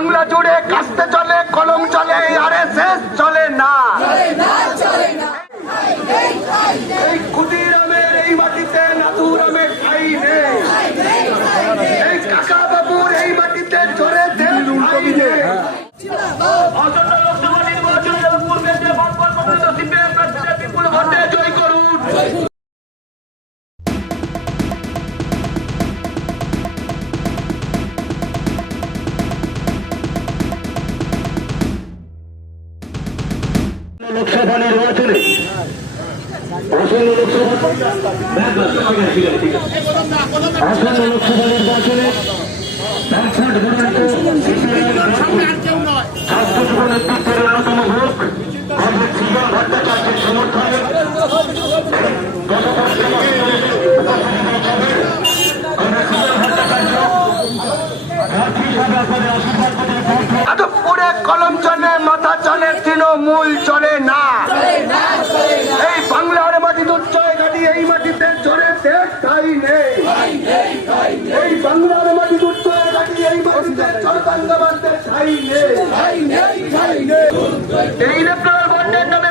বাংলা জুড়ে কাস্তে চলে কলম চলে আর এস এস চলে তৃণমূল চলে না। এই বাংলার মাটি দুর্জয় গাড়ি এই মাটিতে চলে দেশ নেই। এই বাংলার মাটি দুর্জয় গাড়ি এই মাটিতে চলে দাঙ্গাবাদের ঠাই নেই। নামে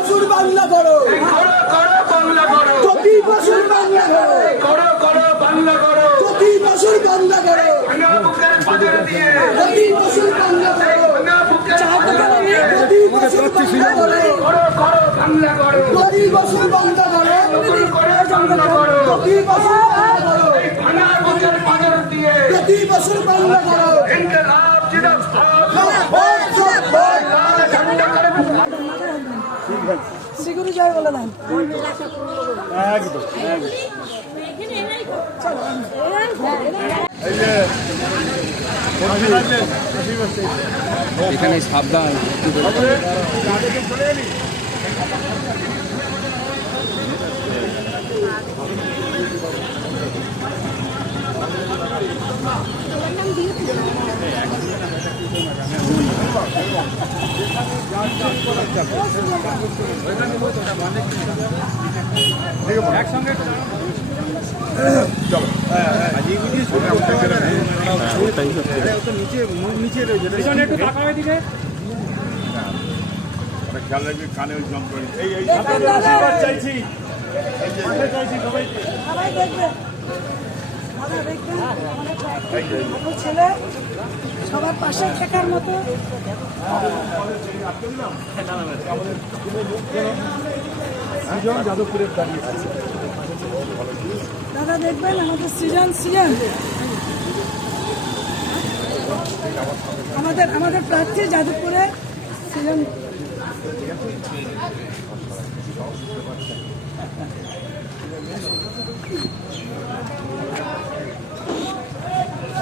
পশুর বাংলা করো। প্রতি পশুর বাংলা করো। বাংলা করো। প্রতি পশুর বাংলা করো। প্রতি পশুর বাংলা করো। প্রতি বছর বাংলা করে। প্রতি বছর বাংলা করে। প্রতি বছর বাংলা করো। সিকিউরিটি যায় বলে না একদম এখানে সাবধান। খেয়াল রাখবি কানে জম করে এই চাইছি চাইছি সবাই ছেলে সবার পাশে থাকার মতো যাদবপুরের দাঁড়িয়ে আছে। দাদা দেখবেন আমাদের সিজন সিজন। আমাদের আমাদের প্রার্থী যাদবপুরে সিজন।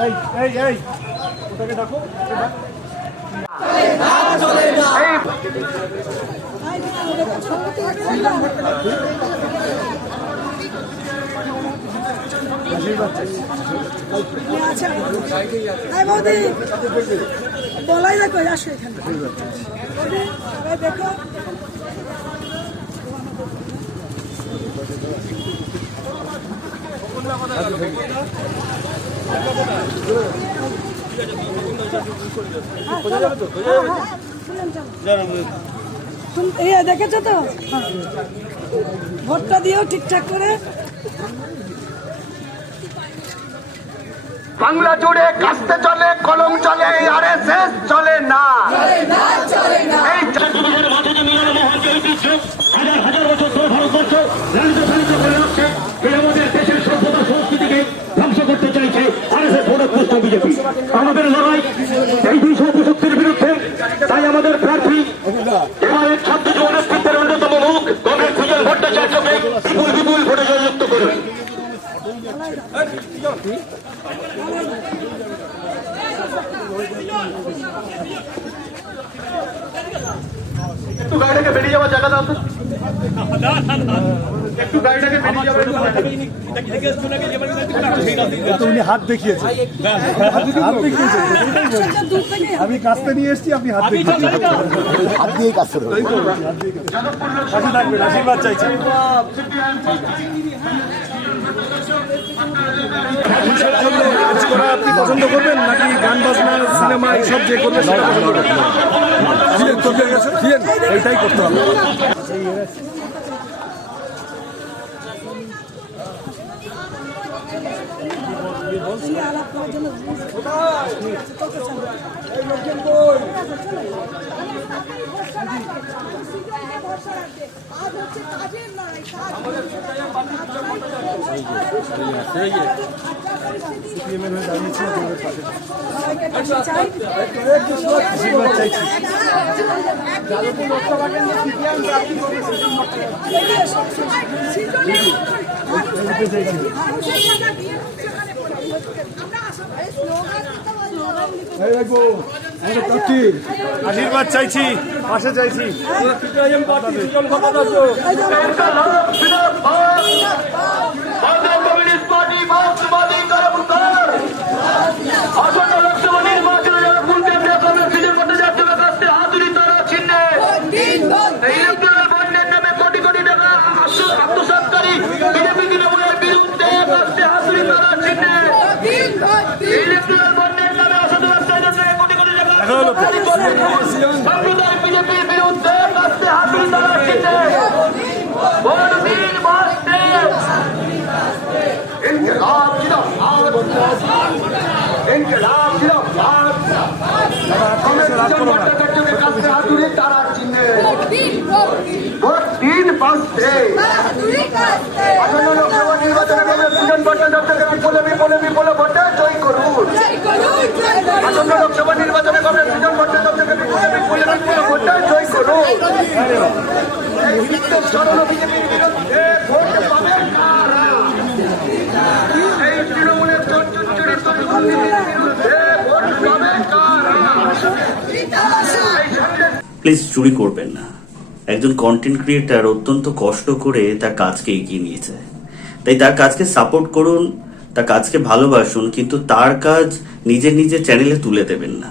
এই এই এই ওটাকে ডাকো হ্যাঁ বৌদি বলাই দেখো আসো এখানে। দেখো। হ্যাঁ, চলো। এই দেখেছ তো হ্যাঁ। ভোটটা দিও ঠিকঠাক করে বাংলা জুড়ে কাস্তে চলে কলম চলে আর এস এস চলে না এই হাজার হাজার বছর ধরে ভারতবর্ষ লালিত পালিত করে রাখছে এই আমাদের দেশের সভ্যতা সংস্কৃতিকে ধ্বংস করতে চাইছে আর এসে ভোটপুষ্ট বিজেপি আমাদের লড়াই এই দুইশো উপশক্তির বিরুদ্ধে তাই আমাদের প্রার্থী এবারে ছাত্র যুব নেতৃত্বের অন্যতম মুখ গণেশ ভূজন ভট্টাচার্যকে বিপুল বিপুল ভোটে জয়যুক্ত করুন একটু গাড়িটাকে জায়গা দাও তো। একটু গাড়িটাকে বেরিয়ে যাওয়ার উনি হাত দেখিয়েছে। দূর থেকে আমি কাছতে নিয়ে এসেছি আপনি হাত দেখিয়েছেন হাত দিয়ে পাশে আশীর্বাদ চাইছি। আপনি পছন্দ করবেন নাকি গান বাজনা সিনেমা এইসব যে করবে পছন্দ করবেন ওইটাই করতে হবে। আলাপ করার জন্য আশীর্বাদ চাইছি আশীর্বাদ চাইছি পাশে চাইছি। ভারতীয় কমিউনিস্ট পার্টি মার্ক্সবাদী কর্মকার আসন্ন লোকসভা নির্বাচনে যারা ফুল ক্যাম্পে কংগ্রেস সিজন করতে যাচ্ছে কাছে হাতুড়ি তারা চিহ্নে এই ইলেকট্রাল বন্ডের নামে কোটি কোটি টাকা আত্ম- আত্মসাৎকারী বিজেপি তৃণমূলের বিরুদ্ধে কাছে হাতুড়ি তারা চিহ্নে এই ইলেকট্রাল বন্ডের নামে অসাধু ব্যবসায়ীদের থেকে কোটি কোটি টাকা সাম্প্রদায়িক বিজেপির বিরুদ্ধে কাছে হাতুড়ি তারা চিহ্নে ভোট দিন জিন্দাবাদ ইনকলাব জিন্দাবাদ কংগ্রেস কাছে হাতুড়ি তারা চিহ্নে। ভোট দিন আসন্ন লোকসভা নির্বাচনে কংগ্রেস ভট্টাচার্যকে বিপুলে বিপুলে বিপুলে ভোটে জয় করুন। আসন্ন লোকসভা নির্বাচনে কংগ্রেস সুজন ভট্টাচার্যকে বিপুলে বিপুলে বিপুলে ভোটে প্লিজ চুরি করবেন না। একজন কন্টেন্ট ক্রিয়েটার অত্যন্ত কষ্ট করে তার কাজকে এগিয়ে নিয়েছে। তাই তার কাজকে সাপোর্ট করুন, তার কাজকে ভালোবাসুন, কিন্তু তার কাজ নিজের নিজের চ্যানেলে তুলে দেবেন না।